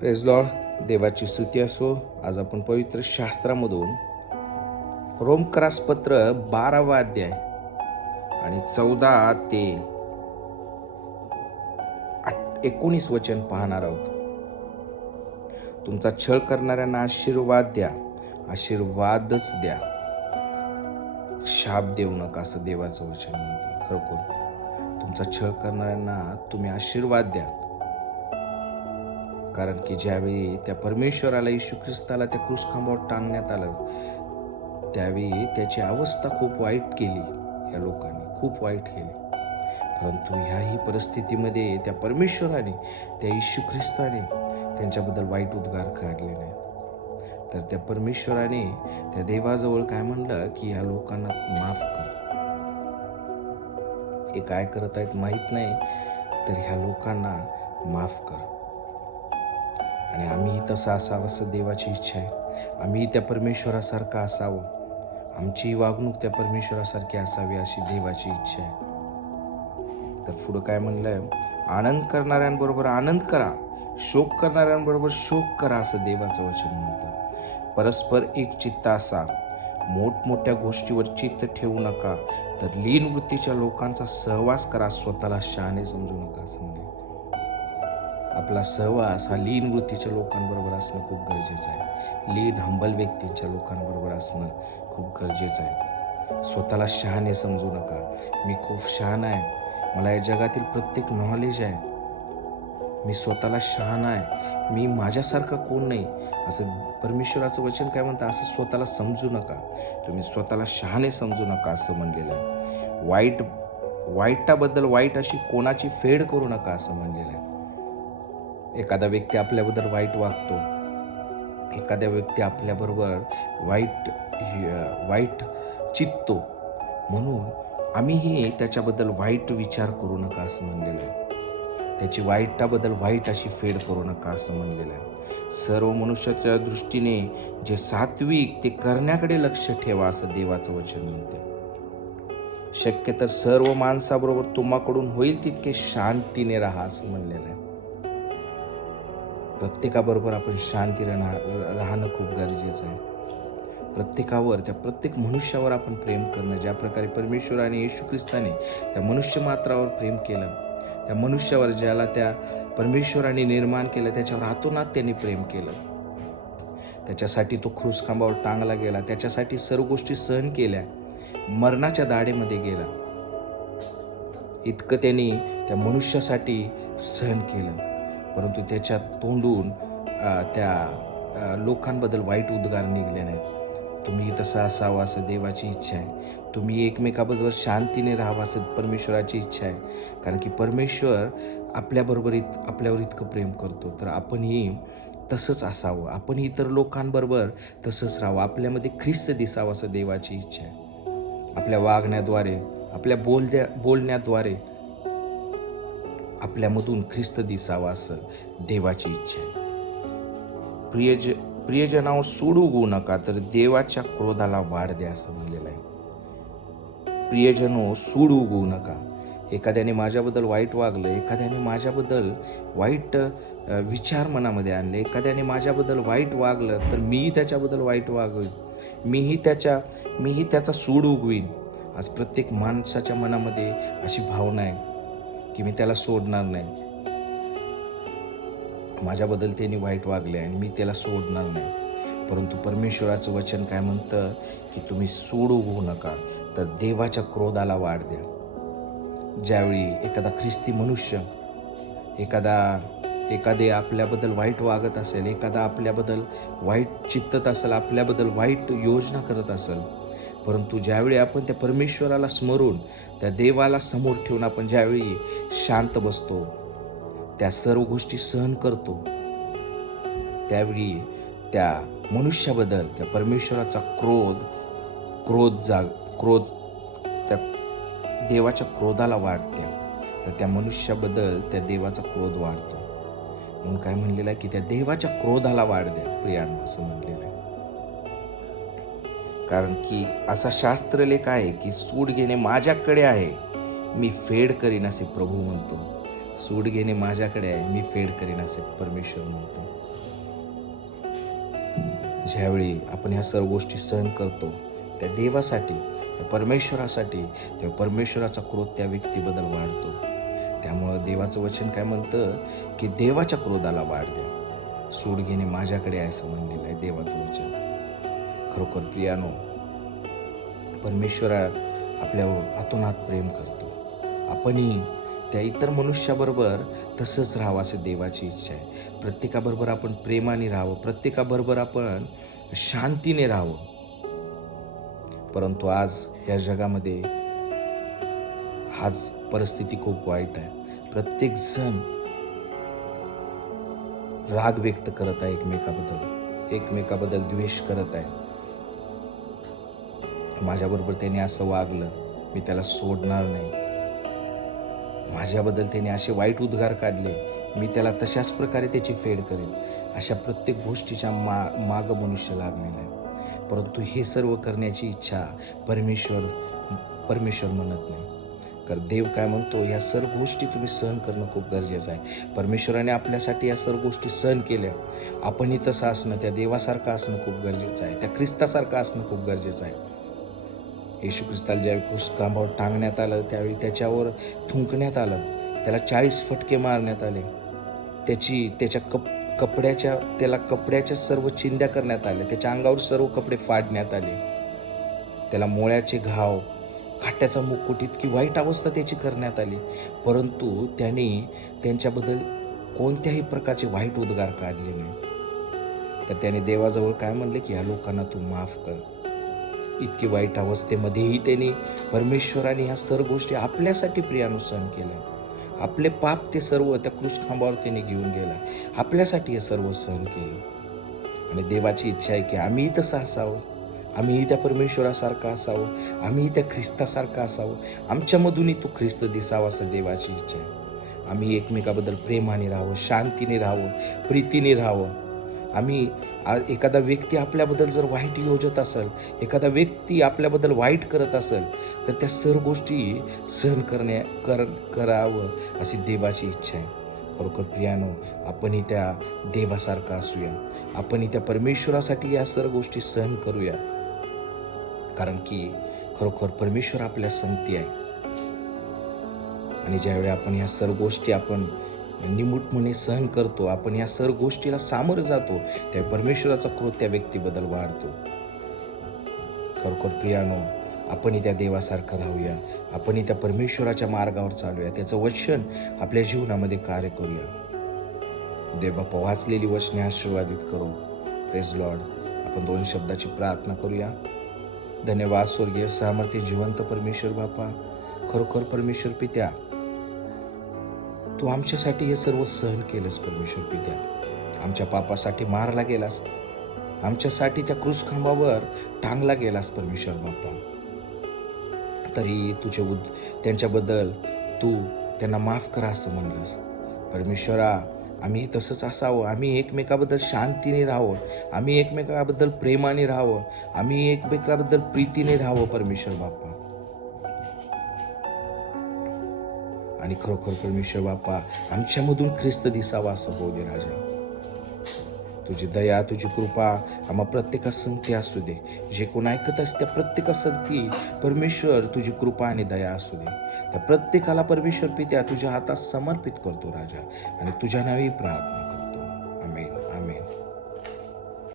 Praise Lord, देवाची स्तुती असो. आज आपण पवित्र शास्त्रामधून रोमकरास पत्र 12वा अध्याय आणि 14 ते 19 वचन पाहणार आहोत. तुमचा छळ करणाऱ्यांना आशीर्वाद द्या, आशीर्वादच द्या, शाप देऊ नका, असं देवाचं वचन म्हणतं. खरोखर तुमचा छळ करणाऱ्यांना तुम्ही आशीर्वाद द्या, कारण की ज्यावेळी त्या परमेश्वराला, येशू ख्रिस्ताला त्या क्रूस खांबावर टांगण्यात आलं, त्यावेळी त्याची अवस्था खूप वाईट केली. या लोकांनी खूप वाईट केली. परंतु ह्याही परिस्थितीमध्ये त्या परमेश्वराने, त्या येशू ख्रिस्ताने त्यांच्याबद्दल वाईट उद्गार काढले नाही. तर त्या परमेश्वराने त्या देवाजवळ काय म्हणलं की ह्या लोकांना माफ कर. हे काय करत आहेत माहीत नाही, तर ह्या लोकांना माफ कर. आणि आम्ही तसं असावं असं देवाची इच्छा आहे. आम्ही त्या परमेश्वरासारखं असावं, आमची वागणूक त्या परमेश्वरासारखी असावी अशी देवाची इच्छा आहे. तर पुढं काय म्हणलंय, आनंद करणाऱ्यांबरोबर आनंद करा, शोक करणाऱ्यांबरोबर शोक करा, असं देवाचं वचन म्हणतं. परस्पर एक चित्त असा, मोठमोठ्या गोष्टीवर चित्त ठेवू नका, तर लीन वृत्तीच्या लोकांचा सहवास करा, स्वतःला शहाणे समजू नका, असं म्हणले. आपला सहवास हा लीन वृत्तीच्या लोकांबरोबर असणं खूप गरजेचं आहे. लीन हंबल व्यक्तींच्या लोकांबरोबर असणं खूप गरजेचं आहे. स्वतःला शहाणे समजू नका. मी खूप शहाणा आहे, मला या जगातील प्रत्येक नॉलेज आहे, मी स्वतःला शहाणा आहे, मी माझ्यासारखा कोण नाही, असं परमेश्वराचं वचन काय म्हणतं, असं स्वतःला समजू नका. तुम्ही स्वतःला शहाणे समजू नका, असं म्हणलेलं आहे. वाईटाबद्दल वाईट अशी कोणाची फेड करू नका, असं म्हणलेलं आहे. एखादा व्यक्ती आपल्याबद्दल वाईट वागतो, एखाद्या व्यक्ती आपल्याबरोबर वाईट चित्तो, म्हणून आम्हीही त्याच्याबद्दल वाईट विचार करू नका, असं म्हणलेलं आहे. त्याची वाईटाबद्दल वाईट अशी फेड करू नका, असं म्हणलेलं आहे. सर्व मनुष्याच्या दृष्टीने जे सात्विक ते करण्याकडे लक्ष ठेवा, असं देवाचं वचन म्हणते. शक्य तर सर्व माणसाबरोबर तुम्हाकडून होईल तितके शांतीने राहा, असं म्हणलेलं आहे. प्रत्येकाबरोबर आपण शांतीने राहणं खूप गरजेचं आहे. प्रत्येकावर, त्या प्रत्येक मनुष्यावर आपण प्रेम करणं, ज्या प्रकारे परमेश्वराने, येशू ख्रिस्ताने त्या मनुष्य मात्रावर प्रेम केलं, त्या मनुष्यावर ज्याला त्या परमेश्वराने निर्माण केलं, त्याच्यावर हातोनात त्यांनी प्रेम केलं. त्याच्यासाठी तो क्रूस खांबावर टांगला गेला, त्याच्यासाठी सर्व गोष्टी सहन केल्या, मरणाच्या दाढेमध्ये गेला. इतकं त्यांनी त्या मनुष्यासाठी सहन केलं, परंतु त्याच्या तोंडून त्या लोकांबद्दल वाईट उद्गार निघले नाहीत. तुम्ही तसं असावं असं देवाची इच्छा आहे. तुम्ही एकमेकाबरोबर शांतीने राहावं असं परमेश्वराची इच्छा आहे. कारण की परमेश्वर आपल्यावर इतकं प्रेम करतो, तर आपणही तसंच असावं. आपण इतर लोकांबरोबर तसंच राहावं. आपल्यामध्ये ख्रिस्त दिसावं असं देवाची इच्छा आहे. आपल्या वागण्याद्वारे, आपल्या बोलण्याद्वारे आपल्यामधून ख्रिस्त दिसावा असं देवाची इच्छा आहे. प्रियजनावर सूड उगवू नका, तर देवाच्या क्रोधाला वाढ द्या, असं म्हणलेलं आहे. प्रियजनो, सूड उगवू नका. एखाद्याने माझ्याबद्दल वाईट वागलं, एखाद्याने माझ्याबद्दल वाईट विचार मनामध्ये आणले, एखाद्याने माझ्याबद्दल वाईट वागलं, तर मीही त्याच्याबद्दल वाईट वागवीन, मीही त्याचा सूड उगवीन. आज प्रत्येक माणसाच्या मनामध्ये अशी भावना आहे की मी त्याला सोडणार नाही, माझ्याबद्दल त्यांनी वाईट वागले आणि मी त्याला सोडणार नाही. परंतु परमेश्वराचं वचन काय म्हणतं की तुम्ही सूड उगवू नका, तर देवाच्या क्रोधाला वाढ द्या. ज्यावेळी एखादा ख्रिस्ती मनुष्य, एखादे आपल्याबद्दल वाईट वागत असेल, एखादा आपल्याबद्दल वाईट चित्तत असेल, आपल्याबद्दल वाईट योजना करत असेल, परंतु ज्यावेळी आपण त्या परमेश्वराला स्मरून, त्या देवाला समोर ठेवून आपण ज्यावेळी शांत बसतो, त्या सर्व गोष्टी सहन करतो, त्यावेळी त्या मनुष्याबद्दल त्या परमेश्वराचा क्रोध त्या देवाच्या क्रोधाला वाढते. तर त्या मनुष्याबद्दल त्या देवाचा क्रोध वाढतो. म्हणून काय म्हणलेलं आहे की त्या देवाच्या क्रोधाला वाढ द्या प्रियांनो, असं म्हणलेलं आहे. कारण की असा शास्त्रलेख आहे की सूड घेणे माझ्याकडे आहे, मी फेड करीन, असे प्रभू म्हणतो. सूड घेणे माझ्याकडे आहे, मी फेड करीन असे परमेश्वर म्हणतो. ज्यावेळी आपण ह्या सर्व गोष्टी सहन करतो त्या देवासाठी, त्या परमेश्वरासाठी, त्या परमेश्वराचा क्रोध त्या व्यक्तीबद्दल वाढतो. त्यामुळं देवाचं वचन काय म्हणतं की देवाच्या क्रोधाला वाढ द्या. सूड घेणे माझ्याकडे आहे असं म्हणलेलं आहे देवाचं वचन. खरोखर प्रियानो, परमेश्वरा आपल्यावर अतोनात प्रेम करतो. आपणही त्या इतर मनुष्याबरोबर तसंच राहावं असं देवाची इच्छा आहे. प्रत्येकाबरोबर आपण प्रेमाने राहावं, प्रत्येकाबरोबर आपण शांतीने राहावं. परंतु आज या जगामध्ये आज परिस्थिती खूप वाईट आहे. प्रत्येक जण राग व्यक्त करत आहे एकमेकाबद्दल द्वेष करत आहे. माझ्याबरोबर त्याने असं वागलं, मी त्याला सोडणार नाही. माझ्याबद्दल त्याने असे वाईट उद्गार काढले, मी त्याला तशाच प्रकारे त्याची फेड करेन. अशा प्रत्येक गोष्टीच्या माग मनुष्य लागलेला आहे. परंतु हे सर्व करण्याची इच्छा परमेश्वर म्हणत नाही. कारण देव काय म्हणतो, या सर्व गोष्टी तुम्ही सहन करणं खूप गरजेचं आहे. परमेश्वराने आपल्यासाठी या सर्व गोष्टी सहन केल्या. आपणही तसं असणं, त्या देवासारखं असणं खूप गरजेचं आहे. त्या ख्रिस्तासारखं असणं खूप गरजेचं आहे. येशू ख्रिस्ताला ज्यावेळी क्रूस खांबावर टांगण्यात आलं, त्यावेळी त्याच्यावर थुंकण्यात आलं, त्याला 40 फटके मारण्यात आले. त्याला कपड्याच्या सर्व चिंध्या करण्यात आल्या. त्याच्या अंगावर सर्व कपडे फाडण्यात आले. त्याला मोळ्याचे घाव, काट्याचा मुकुट, इतकी वाईट अवस्था त्याची करण्यात आली. परंतु त्याने त्यांच्याबद्दल कोणत्याही प्रकारचे वाईट उद्गार काढले नाहीत. तर त्याने देवाजवळ काय म्हणले की या लोकांना तू माफ कर. इतकी वाईट अवस्थेमध्येही त्यांनी, परमेश्वराने ह्या सर्व गोष्टी आपल्यासाठी प्रियानो सहन केल्या. आपले पाप ते सर्व त्या क्रूस खांबावर त्याने घेऊन गेला. आपल्यासाठी हे सर्व सहन केलं. आणि देवाची इच्छा आहे की आम्हीही तसं असावं, आम्हीही त्या परमेश्वरासारखं असावं, आम्हीही त्या ख्रिस्तासारखं असावं. आमच्यामधूनही तो ख्रिस्त दिसावा असं देवाची इच्छा आहे. आम्ही एकमेकाबद्दल प्रेमाने राहावं, शांतीने राहावं, प्रीतीने राहावं. आम्ही एखादा व्यक्ती आपल्याबद्दल जर वाईट योजत असेल, एखादा व्यक्ती आपल्याबद्दल वाईट करत असेल, तर त्या सर्व गोष्टी सहन करावं अशी देवाची इच्छा आहे. खरोखर प्रियानो, आपणही त्या देवासारखं असूया. आपणही त्या परमेश्वरासाठी या सर्व गोष्टी सहन करूया. कारण की खरोखर परमेश्वर आपल्या संगती आहे. आणि ज्यावेळी आपण या सर्व गोष्टी आपण निमूटपणे सहन करतो, आपण या सर्व गोष्टीला सामोरं जातो, त्या परमेश्वराचा क्रोध त्या व्यक्तीबद्दल वाढतो. खरोखर प्रियानो, आपणही त्या देवासारखं राहूया. आपणही त्या परमेश्वराच्या मार्गावर चालूया. त्याचं वचन आपल्या जीवनामध्ये कार्य करूया. देव बाप्पा वाचलेली वचने आशीर्वादित करो. Praise Lord. आपण 2 शब्दाची प्रार्थना करूया. धन्यवाद स्वर्गीय सामर्थ्य जिवंत परमेश्वर बाप्पा. खरोखर परमेश्वर पित्या, तू आमच्यासाठी हे सर्व सहन केलंस. परमेश्वर पित्या, आमच्या पापासाठी मारला गेलास, आमच्यासाठी त्या क्रूस खांबावर टांगला गेलास परमेश्वर बाप्पा. तरी त्यांच्याबद्दल तू त्यांना माफ करा असं म्हणलंस. परमेश्वरा, आम्ही तसंच असावं. आम्ही एकमेकाबद्दल शांतीने राहावं, आम्ही एकमेकाबद्दल प्रेमाने राहावं, आम्ही एकमेकाबद्दल प्रीतीने राहावं परमेश्वर बाप्पा. आणि खरोखर परमेश्वर बाप्पा, आमच्यामधून ख्रिस्त दिसावा असं होऊ दे राजा. तुझी दया, तुझी कृपा आम्हा प्रत्येकासंगती असू दे. जे कोण ऐकत असते त्या प्रत्येकासंगती परमेश्वर तुझी कृपा आणि दया असू दे. त्या प्रत्येकाला परमेश्वर पित्या तुझ्या हातात समर्पित करतो राजा. आणि तुझ्या नावी प्रार्थना